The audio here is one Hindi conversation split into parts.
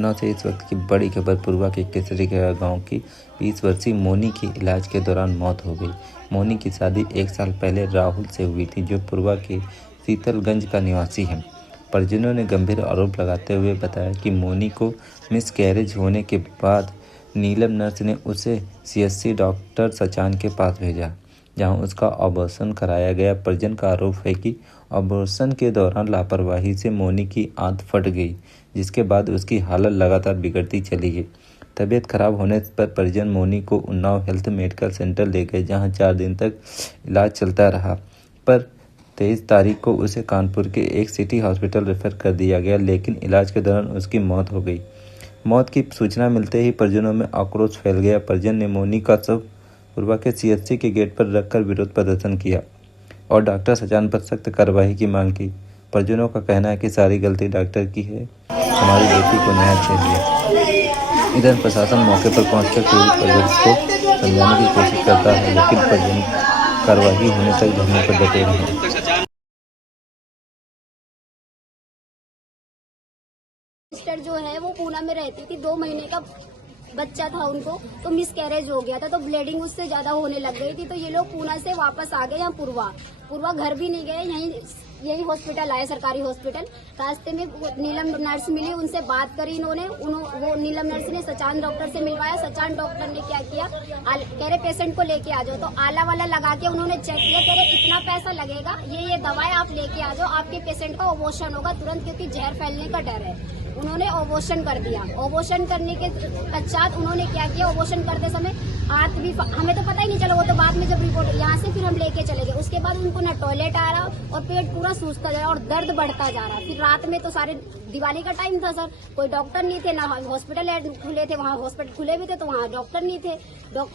लखनऊ से इस वक्त की बड़ी खबर। पूर्वा के केसरीगढ़ गांव की 20 वर्षीय मोनी की इलाज के दौरान मौत हो गई। मोनी की शादी 1 साल पहले राहुल से हुई थी, जो पूर्वा के शीतलगंज का निवासी है। परिजनों ने गंभीर आरोप लगाते हुए बताया कि मोनी को मिसकैरेज होने के बाद नीलम नर्स ने उसे सीएससी डॉक्टर सचान के पास भेजा, जहां उसका ऑपरेशन कराया गया। परिजन का आरोप है कि ऑपरेशन के दौरान लापरवाही से मोनी की आंत फट गई, जिसके बाद उसकी हालत लगातार बिगड़ती चली गई। तबीयत खराब होने पर परिजन मोनी को उन्नाव हेल्थ मेडिकल सेंटर ले गए, जहां 4 दिन तक इलाज चलता रहा। पर 23 तारीख को उसे कानपुर के एक सिटी हॉस्पिटल रेफर कर दिया गया, लेकिन इलाज के दौरान उसकी मौत हो गई। मौत की सूचना मिलते ही परिजनों में आक्रोश फैल गया। परिजन ने मोनी का शव पूर्वा के सीएससी के गेट पर रखकर विरोध प्रदर्शन किया और डॉक्टर सचान पर सख्त कार्रवाई की मांग की। परिजनों का कहना है कि सारी गलती डॉक्टर की है, हमारी बेटी को न्याय चाहिए। इधर प्रशासन मौके पर पहुंचकर पीड़ित परिजन को समझाने की कोशिश करता है, लेकिन परिजन कार्रवाई होने तक धरने पर डटे रहे। सिस्टर जो है वो पूना में रहती थी, 2 महीने का बच्चा था उनको, तो मिसकैरेज हो गया था, तो ब्लीडिंग उससे ज्यादा होने लग गई थी। तो ये लोग पूना से वापस आ गए यहाँ पूर्वा घर भी नहीं गए, यही हॉस्पिटल आए, सरकारी हॉस्पिटल। रास्ते में नीलम नर्स मिली, उनसे बात करी इन्होंने। वो नीलम नर्स ने सचान डॉक्टर से मिलवाया। सचान डॉक्टर ने क्या किया, कह रहे पेशेंट को लेके आ जाओ। तो आला वाला लगा के उन्होंने चेक किया, कह रहे इतना पैसा लगेगा, ये दवाएं आप लेके आ जाओ, आपके पेशेंट का अबॉर्शन होगा तुरंत, क्योंकि जहर फैलने का डर है। उन्होंने अबॉर्शन कर दिया। अबॉर्शन करने के पश्चात उन्होंने क्या किया, अबॉर्शन करते समय हाथ भी, हमें तो पता ही नहीं चला, वो तो बाद में जब रिपोर्ट यहाँ से फिर हम लेके चले गए। उसके बाद उनको ना टॉयलेट आ रहा और पेट पूरा सूजता जा रहा और दर्द बढ़ता जा रहा। फिर रात में तो सारे दिवाली का टाइम था सर, कोई डॉक्टर नहीं थे, ना हॉस्पिटल खुले थे, वहाँ हॉस्पिटल खुले भी थे तो वहाँ डॉक्टर नहीं थे।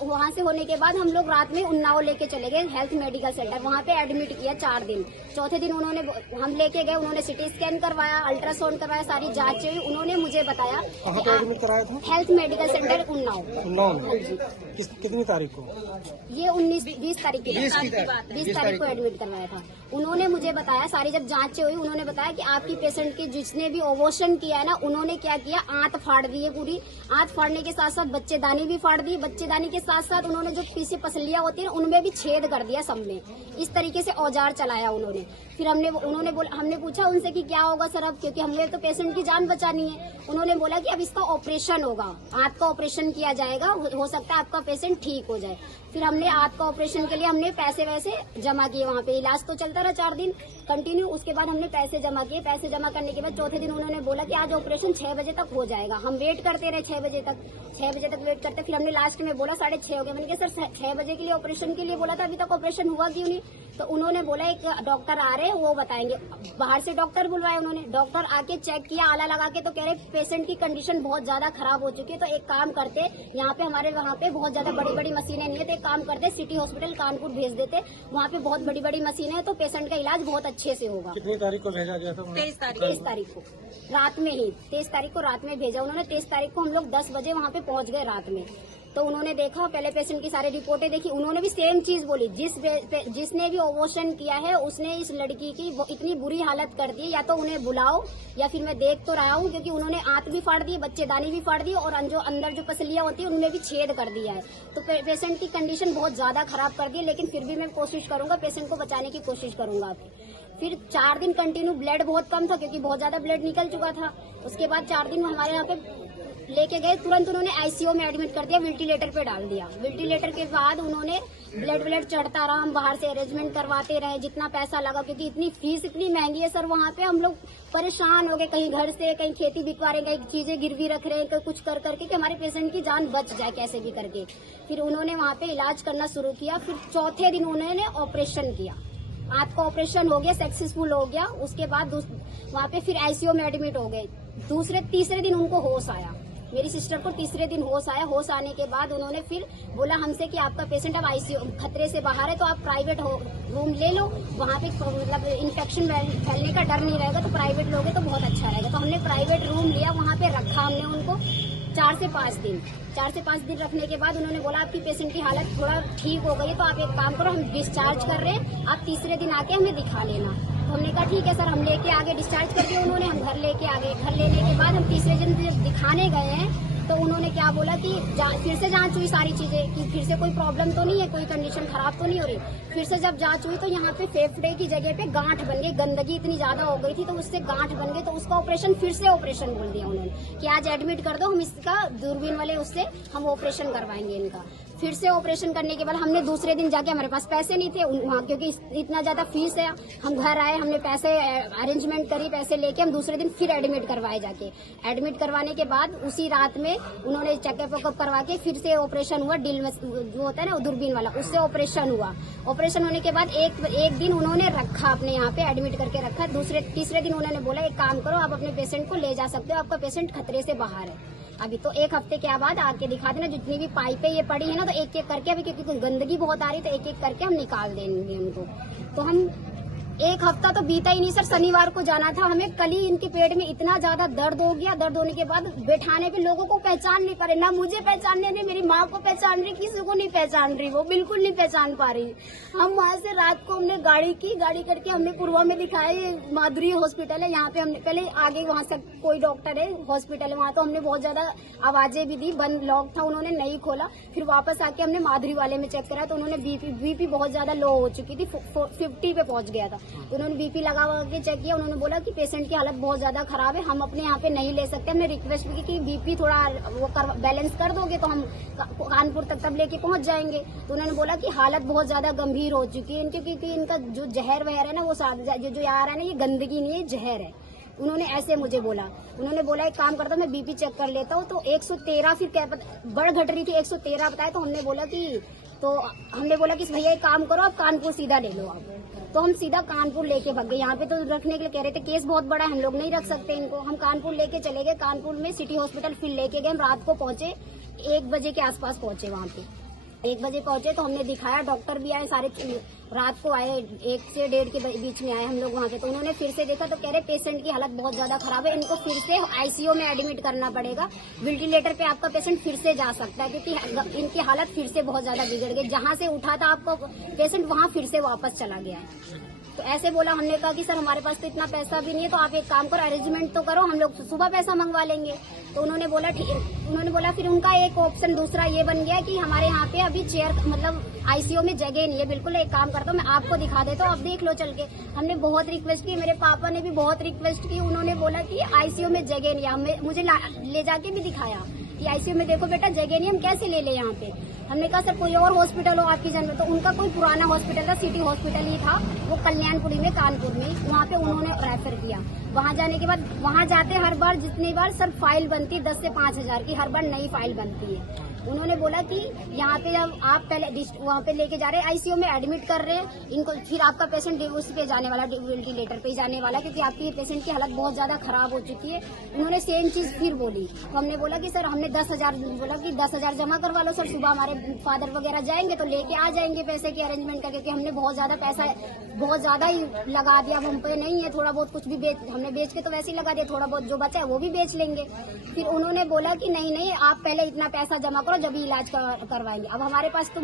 वहाँ से होने के बाद हम लोग रात में उन्नाव लेके चले गए हेल्थ मेडिकल सेंटर, वहाँ पे एडमिट किया 4 दिन। चौथे दिन उन्होंने हम लेके गए, उन्होंने सिटी स्कैन करवाया, अल्ट्रासाउंड करवाया, सारी जांच हुई। उन्होंने मुझे बताया हेल्थ मेडिकल सेंटर उन्नाव। कितनी तारीख को? ये 20 तारीख की 20 तारीख को एडमिट करवाया था। उन्होंने मुझे बताया, सारी जब जांचें हुई, उन्होंने बताया कि आपकी पेशेंट की जिसने भी अबॉर्शन किया है ना, उन्होंने क्या किया, आंत फाड़ दी है पूरी। आंत फाड़ने के साथ साथ बच्चेदानी भी फाड़ दी। बच्चेदानी के साथ साथ उन्होंने जो पीछे पसलियां होती है उनमें भी छेद कर दिया सब में। इस तरीके से औजार चलाया उन्होंने। फिर हमने पूछा उनसे कि क्या होगा सर अब, क्योंकि हमें तो पेशेंट की जान बचानी है। उन्होंने बोला कि अब इसका ऑपरेशन होगा, आंत का ऑपरेशन किया जाएगा, हो सकता है आपका पेशेंट ठीक हो जाए। फिर हमने आंत का ऑपरेशन के लिए हमने पैसे वैसे जमा किए। वहाँ पे इलाज तो चलता रहा 4 दिन कंटिन्यू। उसके बाद हमने पैसे जमा किए। पैसे जमा करने के बाद चौथे दिन उन्होंने बोला कि आज ऑपरेशन 6 बजे तक हो जाएगा। हम वेट करते रहे 6 बजे तक वेट करते। फिर हमने लास्ट में बोला 6:30 हो गए। मैंने कहा सर 6 बजे के लिए ऑपरेशन के लिए बोला था, अभी तक ऑपरेशन हुआ क्यों नहीं? तो उन्होंने बोला एक डॉक्टर आ रहे हैं, वो बताएंगे। बाहर से डॉक्टर बुलवाए उन्होंने। डॉक्टर आके चेक किया आला लगा के, तो कह रहे पेशेंट की कंडीशन बहुत ज्यादा खराब हो चुकी है। तो एक काम करते, यहाँ पे हमारे वहाँ पे बहुत ज्यादा बड़ी बड़ी मशीनें नहीं है, तो एक काम करते सिटी हॉस्पिटल कानपुर भेज देते, वहाँ पे बहुत बड़ी बड़ी मशीनें हैं, तो पेशेंट का इलाज बहुत अच्छे से होगा। कितनी तारीख को भेजा गया था? 23 तारीख को रात में ही, 23 तारीख को रात में भेजा उन्होंने। 23 तारीख को हम लोग 10 बजे वहाँ पे पहुँच गए रात में। तो उन्होंने देखा, पहले पेशेंट की सारी रिपोर्टें देखी। उन्होंने भी सेम चीज बोली, जिसने भी अबॉर्शन किया है उसने इस लड़की की इतनी बुरी हालत कर दी, या तो उन्हें बुलाओ या फिर मैं देख तो रहा हूँ, क्योंकि उन्होंने आंत भी फाड़ दी, बच्चेदानी भी फाड़ दी और जो अंदर जो पसलियां होती है उनमें भी छेद कर दिया है। तो पेशेंट की कंडीशन बहुत ज्यादा खराब कर दी है, लेकिन फिर भी मैं कोशिश करूंगा, पेशेंट को बचाने की कोशिश करूंगा। फिर 4 दिन कंटिन्यू ब्लड बहुत कम था, क्योंकि बहुत ज्यादा ब्लड निकल चुका था। उसके बाद 4 दिन हमारे यहाँ पे लेके गए, तुरंत उन्होंने आईसीयू में एडमिट कर दिया, वेंटिलेटर पे डाल दिया। वेंटिलेटर के बाद उन्होंने ब्लड चढ़ता रहा, हम बाहर से अरेंजमेंट करवाते रहे, जितना पैसा लगा, क्योंकि इतनी फीस इतनी महंगी है सर वहाँ पे। हम लोग परेशान हो गए, कहीं घर से कहीं खेती बिकवा रहे, कहीं चीजें गिरवी रख रहे हैं, कहीं कुछ कर करके कि हमारे पेशेंट की जान बच जाए कैसे भी करके। फिर उन्होंने वहाँ पे इलाज करना शुरू किया। फिर चौथे दिन उन्होंने ऑपरेशन किया, आंत का ऑपरेशन हो गया, सक्सेसफुल हो गया। उसके बाद वहाँ पे फिर आईसीयू में एडमिट हो गए। तीसरे दिन उनको होश आया, मेरी सिस्टर को तीसरे दिन होश आया। होश आने के बाद उन्होंने फिर बोला हमसे कि आपका पेशेंट अब आईसीयू खतरे से बाहर है, तो आप प्राइवेट रूम ले लो, वहाँ पे मतलब इन्फेक्शन फैलने का डर नहीं रहेगा, तो प्राइवेट लोगे तो बहुत अच्छा रहेगा। तो हमने प्राइवेट रूम लिया, वहाँ पे रखा हमने उनको। 4 से 5 दिन 4 से 5 दिन रखने के बाद उन्होंने बोला आपकी पेशेंट की हालत थोड़ा ठीक हो गई है, तो आप एक काम करो, हम डिस्चार्ज कर रहे हैं, आप तीसरे दिन आके हमें दिखा लेना। तो हमने कहा ठीक है सर, हम लेके आगे डिस्चार्ज कर दिया उन्होंने, हम घर लेके आ गए। घर लेने के बाद हम तीसरे दिन जब दिखाने गए हैं तो उन्होंने क्या बोला कि फिर से जांच हुई सारी चीजें कि फिर से कोई प्रॉब्लम तो नहीं है, कोई कंडीशन खराब तो नहीं हो रही। फिर से जब जांच हुई तो यहाँ पे फेफड़े की जगह पे गांठ बन गई, गंदगी इतनी ज्यादा हो गई थी तो उससे गांठ बन गई, तो उसका ऑपरेशन फिर से ऑपरेशन बोल दिया उन्होंने कि आज एडमिट कर दो, हम इसका दूरबीन वाले उससे हम ऑपरेशन करवाएंगे इनका। फिर से ऑपरेशन करने के बाद हमने दूसरे दिन जाके, हमारे पास पैसे नहीं थे वहाँ क्योंकि इतना ज्यादा फीस है, हम घर आए, हमने पैसे अरेंजमेंट करी, पैसे लेके हम दूसरे दिन फिर एडमिट करवाए। जाके एडमिट करवाने के बाद उसी रात में उन्होंने चेकअप वेकअप करवा के फिर से ऑपरेशन हुआ, दिल में जो होता है ना दूरबीन वाला, उससे ऑपरेशन हुआ। ऑपरेशन होने के बाद एक दिन उन्होंने रखा अपने यहाँ पे एडमिट करके रखा। तीसरे दिन उन्होंने बोला एक काम करो, आप अपने पेशेंट को ले जा सकते हो, आपका पेशेंट खतरे से बाहर है। अभी तो एक हफ्ते के बाद आके दिखा देना, जितनी भी पाइपें ये पड़ी है ना, तो एक एक करके, अभी क्योंकि गंदगी बहुत आ रही तो एक एक करके हम निकाल देंगे उनको। तो हम एक हफ्ता तो बीता ही नहीं सर, शनिवार को जाना था हमें, कल ही इनके पेट में इतना ज्यादा दर्द हो गया। दर्द होने के बाद बैठाने पे लोगों को पहचान नहीं पा रहे, ना मुझे पहचानने नहीं, मेरी माँ को पहचान रही, किसी को नहीं पहचान रही, वो बिल्कुल नहीं पहचान पा रही। हम वहाँ से रात को हमने गाड़ी करके हमने पूर्वा में दिखाया, ये माधुरी हॉस्पिटल है, यहाँ पे हमने पहले आगे वहाँ से कोई डॉक्टर है हॉस्पिटल है वहाँ, तो हमने बहुत ज्यादा आवाजें भी दी, बंद लॉक था, उन्होंने नहीं खोला। फिर वापस आके हमने माधुरी वाले में चेक करा तो उन्होंने बीपी बहुत ज्यादा लो हो चुकी थी, 50 पे पहुंच गया था। तो उन्होंने बीपी लगा के चेक किया, उन्होंने बोला कि पेशेंट की हालत बहुत ज्यादा खराब है, हम अपने यहाँ पे नहीं ले सकते। हमने रिक्वेस्ट भी की कि बीपी थोड़ा वो बैलेंस कर दोगे तो हम कानपुर तक तब लेके पहुंच जाएंगे। तो उन्होंने बोला कि हालत बहुत ज्यादा गंभीर हो चुकी है इनकी, क्योंकि इनका जो जहर वहर है ना, वो जो आ रहा है ना, ये गंदगी नहीं है, जहर है। उन्होंने ऐसे मुझे बोला, उन्होंने बोला एक काम करता हूँ, मैं बीपी चेक कर लेता हूँ। तो 113 फिर क्या बढ़ घट रही थी, 113 बताया। तो हमने बोला कि भैया एक काम करो, आप कानपुर सीधा ले लो आप। तो हम सीधा कानपुर लेके भाग गए। यहाँ पे तो रखने के लिए कह रहे थे, केस बहुत बड़ा है, हम लोग नहीं रख सकते इनको। हम कानपुर लेके चले गए, कानपुर में सिटी हॉस्पिटल फिर लेके गए। हम रात को पहुंचे, 1 बजे के आसपास पहुंचे वहाँ पे। 1 बजे पहुंचे तो हमने दिखाया, डॉक्टर भी आए, सारे रात को आए, 1 से 1:30 के बीच में आए हम लोग वहाँ पे। तो उन्होंने फिर से देखा तो कह रहे पेशेंट की हालत बहुत ज्यादा खराब है, इनको फिर से आईसीयू में एडमिट करना पड़ेगा, वेंटिलेटर पे आपका पेशेंट फिर से जा सकता है, क्योंकि इनकी हालत फिर से बहुत ज्यादा बिगड़ गई। जहाँ से उठा था आपको पेशेंट, वहाँ फिर से वापस चला गया है। तो ऐसे बोला। हमने कहा कि सर हमारे पास तो इतना पैसा भी नहीं है, तो आप एक काम करो, अरेंजमेंट तो करो, हम लोग सुबह पैसा मंगवा लेंगे। तो उन्होंने बोला ठीक। उन्होंने बोला फिर उनका एक ऑप्शन दूसरा ये बन गया कि हमारे यहाँ पे अभी चेयर मतलब आईसीयू में जगह नहीं है बिल्कुल, एक काम करता हूँ मैं आपको दिखा देता हूँ, आप देख लो चल के। हमने बहुत रिक्वेस्ट की, मेरे पापा ने भी बहुत रिक्वेस्ट की, उन्होंने बोला कि आईसीयू में जगह नहीं है। मुझे ले जाके भी दिखाया कि आईसीयू में देखो बेटा जगह नहीं, हम कैसे ले यहाँ पे। हमने कहा सर कोई और हॉस्पिटल हो आपकी जान में, तो उनका कोई पुराना हॉस्पिटल था, सिटी हॉस्पिटल ही था, वो कल्याणपुरी में कानपुर में, वहाँ पे उन्होंने रेफर किया। वहाँ जाने के बाद वहाँ जाते हर बार जितनी बार सर फाइल बनती है 10 से 5 हजार की, हर बार नई फाइल बनती है। उन्होंने बोला कि यहाँ पे जब आप पहले वहाँ पे लेके जा रहे हैं, आईसीयू में एडमिट कर रहे हैं इनको, फिर आपका पेशेंट उस पे जाने वाला, वेंटिलेटर पे जाने वाला, क्योंकि आपकी पेशेंट की हालत बहुत ज्यादा खराब हो चुकी है। उन्होंने सेम चीज फिर बोली। तो हमने बोला कि सर हमने 10,000 बोला कि 10,000 जमा करवा लो सर, सुबह हमारे फादर वगैरह जाएंगे तो लेके आ जाएंगे पैसे की अरेंजमेंट करके, क्योंकि हमने बहुत ज्यादा पैसा बहुत ज्यादा ही लगा दिया, हम पे नहीं है, थोड़ा बहुत कुछ भी हमने बेच के तो वैसे ही लगा दिया, थोड़ा बहुत जो बचा है वो भी बेच लेंगे। फिर उन्होंने बोला कि नहीं आप पहले इतना पैसा जमा करो जब इलाज करवाएंगे। अब हमारे पास तो